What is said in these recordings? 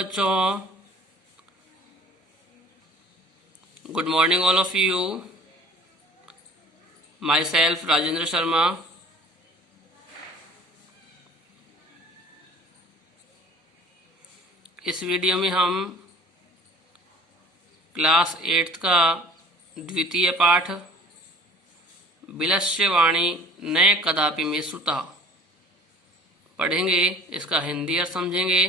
बच्चों, good morning all of you. My self Rajendra Sharma. इस video में हम क्लास 8 का द्वितीय पाठ विलस्य वाणी न कदापि में श्रुता पढ़ेंगे। इसका हिंदी अर्थ समझेंगे।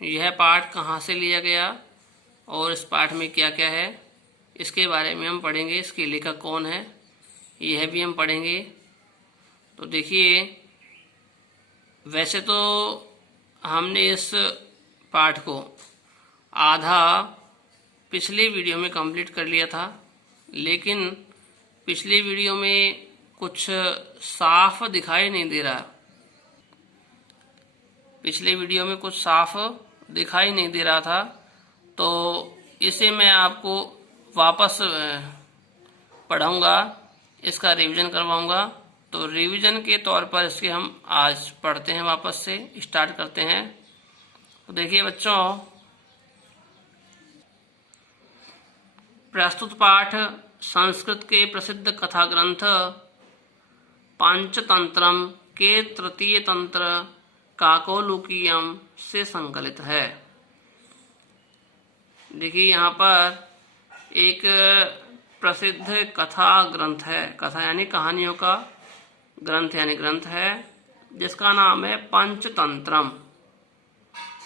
यह पाठ कहाँ से लिया गया और इस पाठ में क्या क्या है, इसके बारे में हम पढ़ेंगे। इसके लेखक कौन है, यह भी हम पढ़ेंगे। तो देखिए, वैसे तो हमने इस पाठ को आधा पिछले वीडियो में कंप्लीट कर लिया था, लेकिन पिछले वीडियो में कुछ साफ दिखाई नहीं दे रहा। पिछले वीडियो में कुछ साफ दिखाई नहीं दे रहा था, तो इसे मैं आपको वापस पढ़ाऊंगा, इसका रिवीजन करवाऊंगा। तो रिवीजन के तौर पर इसके हम आज पढ़ते हैं, वापस से स्टार्ट करते हैं। तो देखिए बच्चों, प्रस्तुत पाठ संस्कृत के प्रसिद्ध कथा ग्रंथ पंचतंत्रम के तृतीय तंत्र काकोलुकीयम से संकलित है। देखिए, यहाँ पर एक प्रसिद्ध कथा ग्रंथ है। कथा यानी कहानियों का, ग्रंथ यानी ग्रंथ है, जिसका नाम है पंचतंत्रम।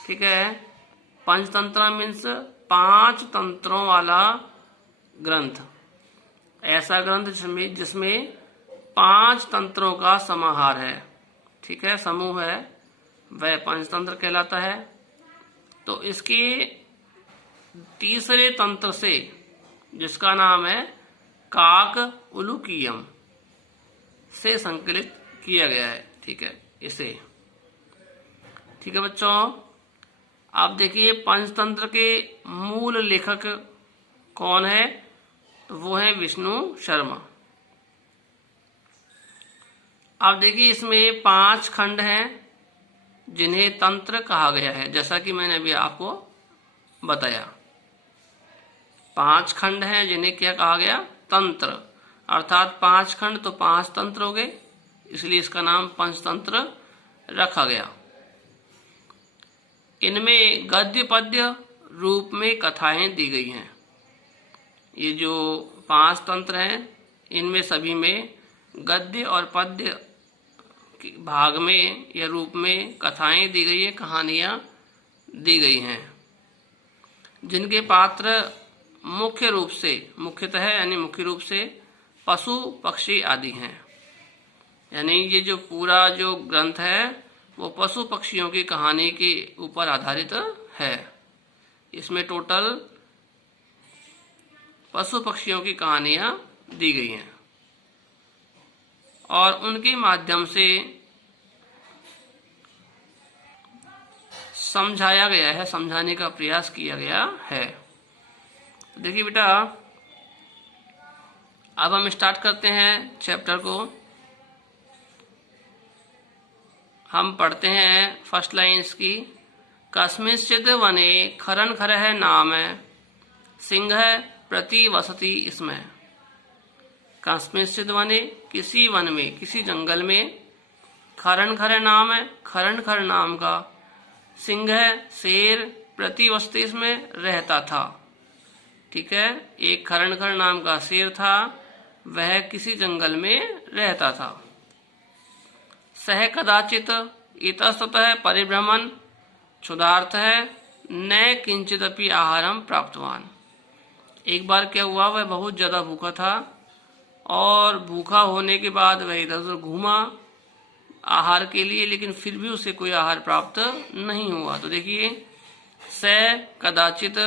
ठीक है, पंचतंत्रम मीन्स 5 तंत्रों वाला ग्रंथ। ऐसा ग्रंथ जिसमें 5 तंत्रों का समाहार है। ठीक है, समूह है, वह पंचतंत्र कहलाता है। तो इसके तीसरे तंत्र से, जिसका नाम है काक उलुकीयम, से संकलित किया गया है। ठीक है, इसे। ठीक है बच्चों, आप देखिए पंचतंत्र के मूल लेखक कौन है, तो वो है विष्णु शर्मा। आप देखिए, इसमें 5 खंड हैं जिन्हें तंत्र कहा गया है, जैसा कि मैंने अभी आपको बताया। 5 खंड हैं जिन्हें क्या कहा गया, तंत्र। अर्थात 5 खंड तो 5 तंत्र हो गए, इसलिए इसका नाम पंचतंत्र रखा गया। इनमें गद्य पद्य रूप में कथाएं दी गई हैं। ये जो 5 तंत्र हैं, इनमें सभी में गद्य और पद्य भाग में या रूप में कथाएं दी गई है, कहानियां दी गई हैं, जिनके पात्र मुख्य रूप से पशु पक्षी आदि हैं। यानी ये जो पूरा जो ग्रंथ है वो पशु पक्षियों की कहानी के ऊपर आधारित है। इसमें टोटल पशु पक्षियों की कहानियां दी गई हैं और उनके माध्यम से समझाया गया है, समझाने का प्रयास किया गया है। देखिए बेटा, अब हम स्टार्ट करते हैं चैप्टर को। हम पढ़ते हैं फर्स्ट लाइन इसकी। कस्मिंश्चित् वने खरन खरः नाम सिंह प्रति वसति इसमें। कस्मिंश्चित् वने, किसी वन में, किसी जंगल में, खरन खर नाम है, खरन खर नाम का सिंह, शेर, प्रति वसति इसमें रहता था। ठीक है, एक खरन खर नाम का शेर था, वह किसी जंगल में रहता था। सह कदाचित इतस्ततः परिभ्रमण क्षुधार्थ है न किंचिदपि आहारम प्राप्तवान। एक बार क्या हुआ, वह बहुत ज्यादा भूखा था और भूखा होने के बाद वह इधर उधर घूमा आहार के लिए, लेकिन फिर भी उसे कोई आहार प्राप्त नहीं हुआ। तो देखिए, स कदाचित,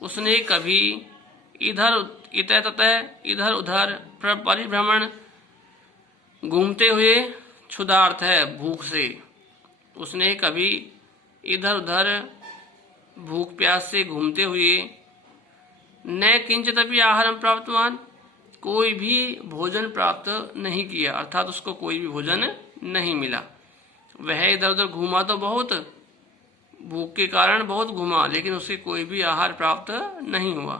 उसने कभी, इतः ततः, इधर उधर, परिभ्रमण, घूमते हुए, क्षुधार्थ है भूख से, उसने कभी इधर उधर भूख प्यास से घूमते हुए, न किंचिदपि आहारम प्राप्तवान, कोई भी भोजन प्राप्त नहीं किया, अर्थात उसको कोई भी भोजन नहीं मिला। वह इधर उधर घूमा तो बहुत, भूख के कारण बहुत घूमा, लेकिन उसे कोई भी आहार प्राप्त नहीं हुआ।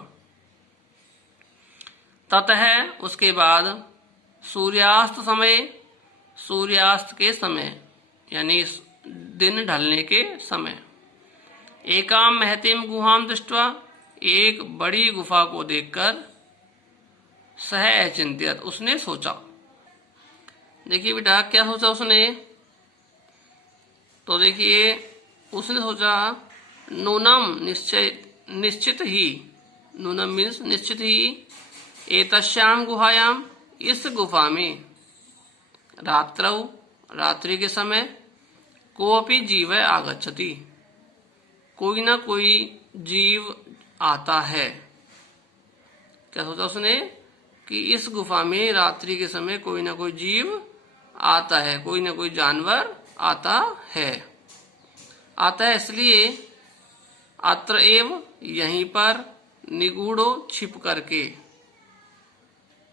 ततः उसके बाद सूर्यास्त समय, सूर्यास्त के समय यानी दिन ढलने के समय, एकाम महतीम गुहाम दृष्ट्वा, एक बड़ी गुफा को देखकर, सह अचिंत्यत, उसने सोचा। देखिए बेटा क्या सोचा उसने, तो देखिए उसने सोचा नूनम निश्चित ही, नूनम मीन्स निश्चित ही, एतस्याम गुहायाम, इस गुफा में, रात्रौ, रात्रि के समय, कोपि जीव आगच्छति, कोई ना कोई जीव आता है। क्या सोचा उसने कि इस गुफा में रात्रि के समय कोई ना कोई जीव आता है, कोई ना कोई जानवर आता है। आता है इसलिए अत्र एव, यहीं पर, निगूढ़ो, छिप करके,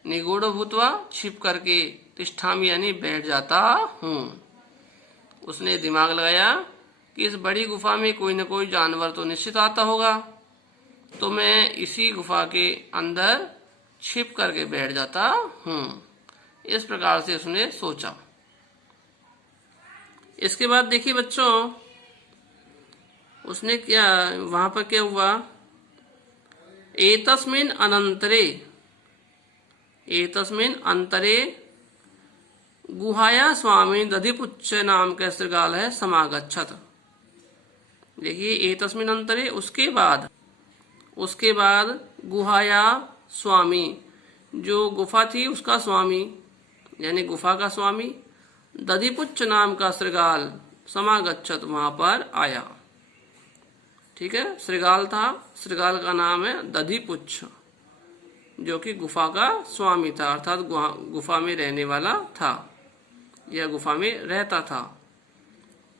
निगूढ़ो भूतवा, छिप करके, तिष्ठामि यानी बैठ जाता हूँ। उसने दिमाग लगाया कि इस बड़ी गुफा में कोई न कोई जानवर तो निश्चित आता होगा, तो मैं इसी गुफा के अंदर छिप करके बैठ जाता हूँ। इस प्रकार से उसने सोचा। इसके बाद देखिए बच्चों, उसने क्या, वहां पर क्या हुआ, एतस्मिन् अनंतरे, एतस्मिन् अंतरे गुहाया स्वामी दधिपुच्छ नाम का श्रृगाल है समागच्छत। देखिए एतस्मिन् अंतरे, उसके बाद गुहाया स्वामी, जो गुफा थी उसका स्वामी यानी गुफा का स्वामी, दधिपुच्छ नाम का श्रृगाल, समागच्छत, वहां पर आया। ठीक है, श्रृगाल था, श्रृगाल का नाम है दधिपुच्छ, जो कि गुफा का स्वामी था, अर्थात गुफा में रहने वाला था या गुफा में रहता था।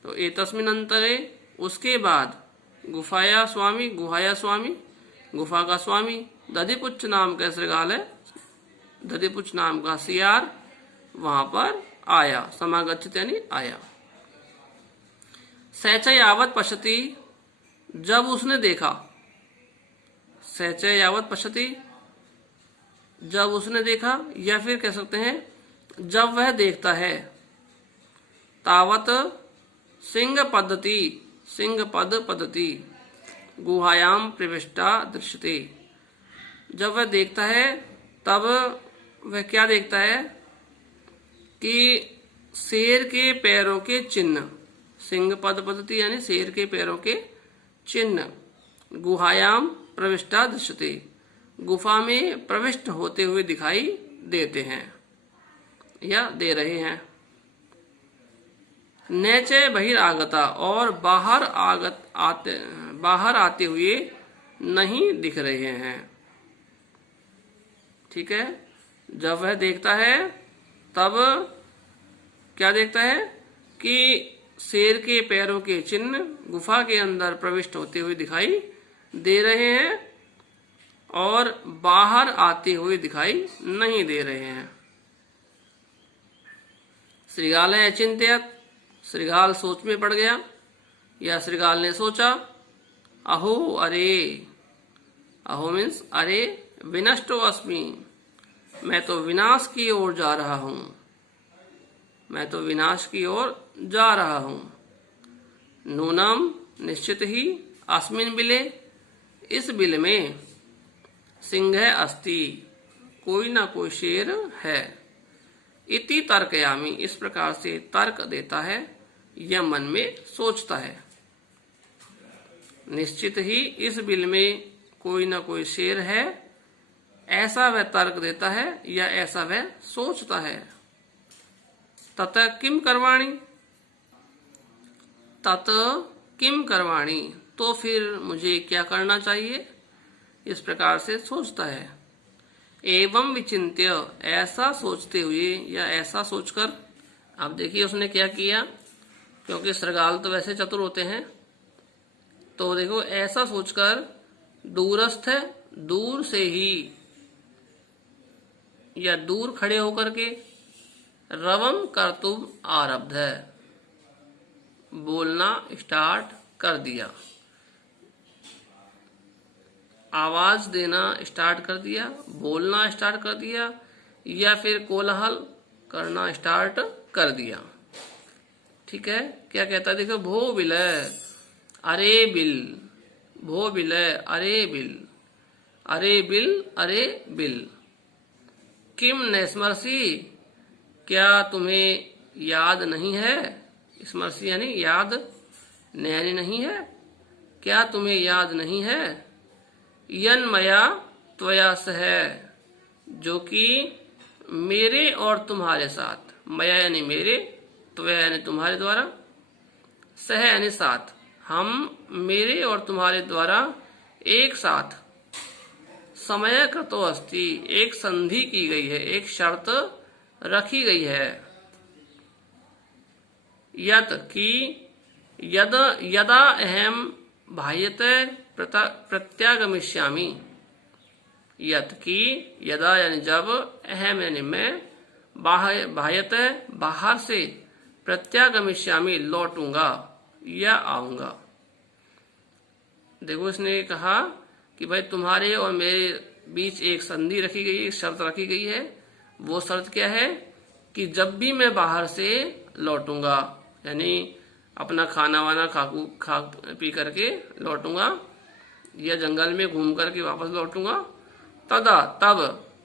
तो एतस्मिन् अंतरे, उसके बाद, गुफाया स्वामी, गुहाया स्वामी, गुफा का स्वामी, दधिपुच्छ नाम का श्रृगाल है, दधिपुच्छ नाम का सियार वहां पर आया, समागच्छित यानी आया। सच यावत पश्यति, जब उसने देखा, सच यावत पश्यति, जब उसने देखा, या फिर कह सकते हैं जब वह देखता है, तावत सिंह पद्धति, सिंह पद पद्धति, गुहायाम प्रविष्टा दृश्यते। जब वह देखता है तब वह क्या देखता है कि शेर के पैरों के चिन्ह, सिंह पद पद्धति यानी शेर के पैरों के चिन्ह, गुहायाम प्रविष्टा दृश्यते, गुफा में प्रविष्ट होते हुए दिखाई देते हैं या दे रहे हैं। नैचे बहिरागता, और बाहर आते हुए नहीं दिख रहे हैं। ठीक है, जब वह देखता है तब क्या देखता है कि शेर के पैरों के चिन्ह गुफा के अंदर प्रविष्ट होते हुए दिखाई दे रहे हैं और बाहर आते हुए दिखाई नहीं दे रहे हैं। श्रृगाल है अचिंत्यत, श्रृगाल सोच में पड़ गया या श्रृगाल ने सोचा, अहो अरे, अहो मीन्स अरे, विनष्टो अस्मि, मैं तो विनाश की ओर जा रहा हूं, मैं तो विनाश की ओर जा रहा हूं। नूनम निश्चित ही, अस्मिन बिले, इस बिल में, सिंह अस्ति, कोई ना कोई शेर है। इति तर्कयामी, इस प्रकार से तर्क देता है या मन में सोचता है। निश्चित ही इस बिल में कोई ना कोई शेर है, ऐसा वह तर्क देता है या ऐसा वह सोचता है। तत किम करवाणी, तत किम करवाणी, तो फिर मुझे क्या करना चाहिए, इस प्रकार से सोचता है। एवं विचिंत्य, ऐसा सोचते हुए या ऐसा सोचकर, अब देखिए उसने क्या किया, क्योंकि श्रृगाल तो वैसे चतुर होते हैं, तो देखो ऐसा सोचकर दूरस्थ, दूर से ही या दूर खड़े होकर के, रवम कर्तुम आरब्ध है, बोलना स्टार्ट कर दिया, आवाज देना स्टार्ट कर दिया, बोलना स्टार्ट कर दिया, या फिर कोलाहल करना स्टार्ट कर दिया। ठीक है, क्या कहता है देखो, भो विलय अरे बिल, भो विलय अरे बिल, अरे बिल अरे बिल। किम नैस्मर्सी, क्या तुम्हें याद नहीं है, स्मर्सी यानी याद, यानी नहीं है, क्या तुम्हें याद नहीं है, यन मया त्वया सह, जो कि मेरे और तुम्हारे साथ, मया यानी मेरे, त्वया यानी तुम्हारे द्वारा, सह यानी साथ, हम मेरे और तुम्हारे द्वारा एक साथ, समय कृतो अस्ति, एक संधि की गई है, एक शर्त रखी गई है, यत की यद यदा अहम भायते प्रत्यागमिष्यामि, यत की यदा यानी जब, अहम यानी मैं, भायते बाहर से, प्रत्यागमिष्यामि लौटूंगा या आऊंगा। देखो इसने कहा कि भाई तुम्हारे और मेरे बीच एक संधि रखी गई है, शर्त रखी गई है। वो शर्त क्या है कि जब भी मैं बाहर से लौटूंगा, यानी अपना खाना वाना खा पी करके लौटूंगा या जंगल में घूम करके वापस लौटूंगा, तदा तब,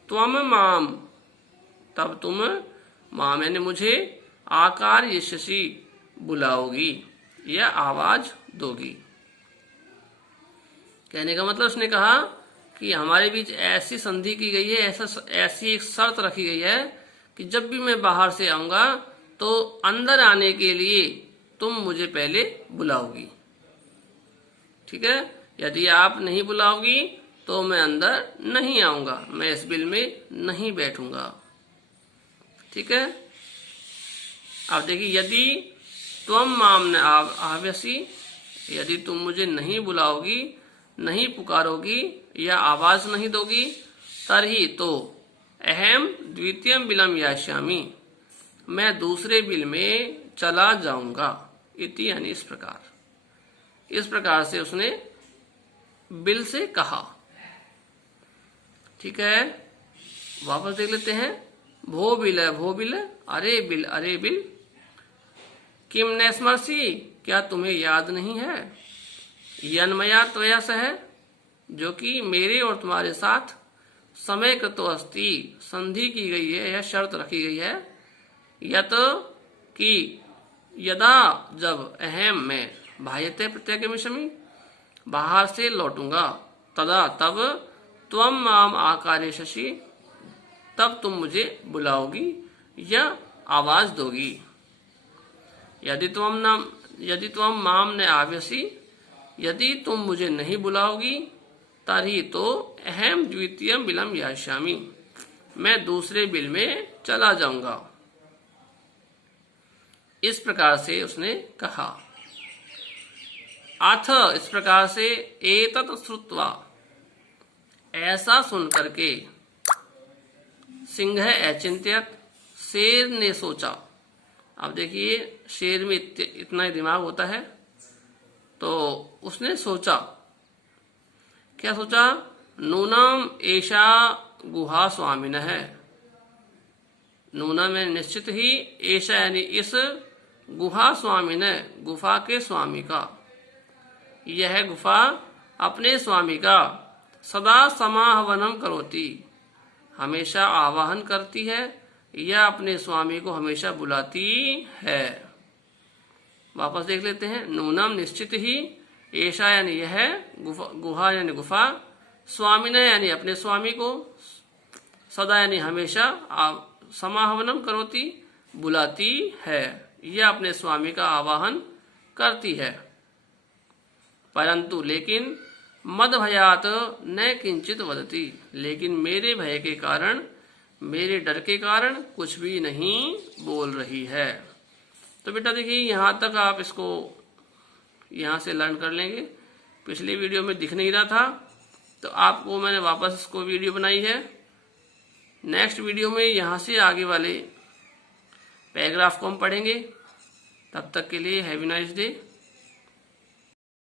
त्वम माम तब तुम, माम यानी मुझे, आकार यशसी बुलाओगी या आवाज दोगी। कहने का मतलब उसने कहा कि हमारे बीच ऐसी संधि की गई है, ऐसी एक शर्त रखी गई है कि जब भी मैं बाहर से आऊंगा तो अंदर आने के लिए तुम मुझे पहले बुलाओगी। ठीक है, यदि आप नहीं बुलाओगी तो मैं अंदर नहीं आऊंगा, मैं इस बिल में नहीं बैठूंगा। ठीक है, अब देखिए, यदि त्वम माम न आव्यसी, यदि तुम मुझे नहीं बुलाओगी, नहीं पुकारोगी या आवाज नहीं दोगी, तरही तो अहम द्वितीयम बिलम यास्यामि, मैं दूसरे बिल में चला जाऊंगा। इति यानी इस प्रकार से उसने बिल से कहा। ठीक है, वापस देख लेते हैं। भो बिल अरे बिल, किम नैस्मर्सी, क्या तुम्हें याद नहीं है, यन्मया त्वया सह, जो कि मेरे और तुम्हारे साथ, समय कृतो अस्ति, संधि की गई है या शर्त रखी गई है, यत कि यदा जब, अहम मैं, भायते प्रत्यागमिष्यामि बाहर से लौटूंगा, तदा तब, त्वम माम आकार्यसि तब तुम मुझे बुलाओगी या आवाज दोगी। यदि त्वम माम न आव्यसी, यदि तुम मुझे नहीं बुलाओगी, तरी तो अहम द्वितीयम बिलम यास्यामि, मैं दूसरे बिल में चला जाऊंगा। इस प्रकार से उसने कहा। अथ, इस प्रकार से, एतत् श्रुत्वा, ऐसा सुन करके, सिंह अचिंत्यत, शेर ने सोचा। अब देखिए, शेर में इतना ही दिमाग होता है, तो उसने सोचा, क्या सोचा, नूनम ऐशा गुहा स्वामिन है, नूना में निश्चित ही, ऐशा यानी इस, गुहा स्वामिन, गुफा के स्वामी का, यह गुफा अपने स्वामी का, सदा समाहवनम करोति, हमेशा आवाहन करती है या अपने स्वामी को हमेशा बुलाती है। वापस देख लेते हैं। नूनम निश्चित ही, ऐशा यानी यह, गुहा यानी गुफा, स्वामिन यानी अपने स्वामी को, सदा यानी हमेशा, समाहवनम करोति बुलाती है या अपने स्वामी का आवाहन करती है। परंतु लेकिन, मद भयात न किंचित वदति, लेकिन मेरे भय के कारण, मेरे डर के कारण कुछ भी नहीं बोल रही है। तो बेटा देखिए, यहाँ तक आप इसको यहाँ से लर्न कर लेंगे। पिछली वीडियो में दिख नहीं रहा था, तो आपको मैंने वापस इसको वीडियो बनाई है। नेक्स्ट वीडियो में यहाँ से आगे वाले पैराग्राफ को हम पढ़ेंगे। तब तक के लिए हैव अ नाइस डे।